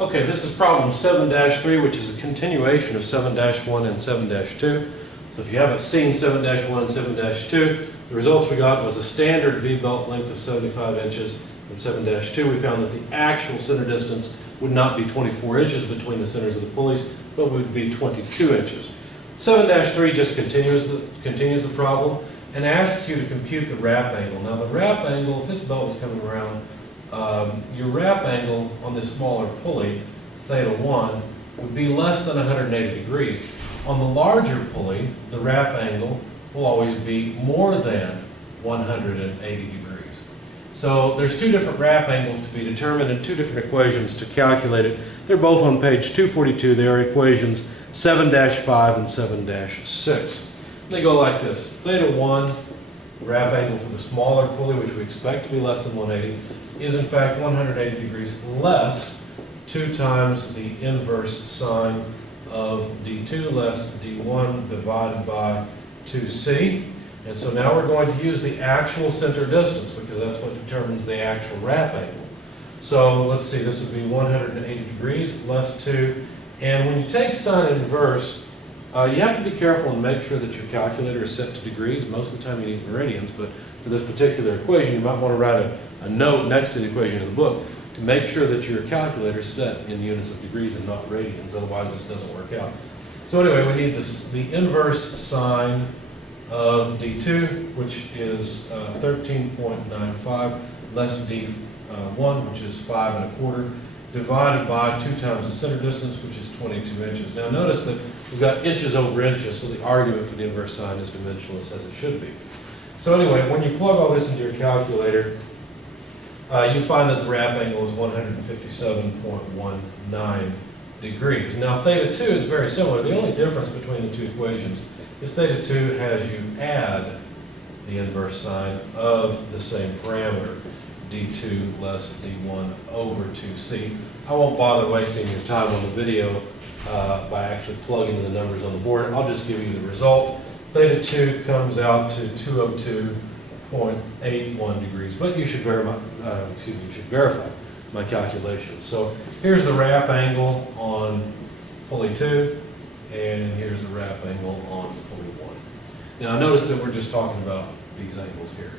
Okay, this is problem 7-3, which is a continuation of 7-1 and 7-2. So if you haven't seen 7-1 and 7-2, the results we got was a standard V-belt length of 75 inches. From 7-2, we found that the actual center distance would not be 24 inches between the centers of the pulleys, but would be 22 inches. 7-3 just continues the problem and asks you to compute the wrap angle. Now the wrap angle, if this belt is coming around, your wrap angle on this smaller pulley, theta 1, would be less than 180 degrees. On the larger pulley, the wrap angle will always be more than 180 degrees. So there's two different wrap angles to be determined and two different equations to calculate it. They're both on page 242. They are equations 7-5 and 7-6. They go like this. Theta 1, wrap angle for the smaller pulley, which we expect to be less than 180, is in fact 180 degrees less 2 times the inverse sine of D2 less D1 divided by 2C. And so now we're going to use the actual center distance because that's what determines the actual wrap angle. So let's see, this would be 180 degrees less 2. And when you take sine inverse, you have to be careful and make sure that your calculator is set to degrees. Most of the time you need meridians, but for this particular equation, you might want to write a note next to the equation in the book to make sure that your calculator is set in units of degrees and not radians, otherwise this doesn't work out. So anyway, we need the inverse sine of D2, which is 13.95, less D1, which is 5 1/4, divided by 2 times the center distance, which is 22 inches. Now notice that we've got inches over inches, so the argument for the inverse sine is dimensionless as it should be. So anyway, when you plug all this into your calculator, you find that the wrap angle is 157.19 degrees. Now theta 2 is very similar. The only difference between the two equations is theta 2 has you add the inverse sine of the same parameter, D2 less D1 over 2C. I won't bother wasting your time on the video by actually plugging in the numbers on the board. I'll just give you the result. Theta 2 comes out to 202.81 degrees, but you should verify my calculations. So here's the wrap angle on pulley 2, and here's the wrap angle on pulley 1. Now notice that we're just talking about these angles here.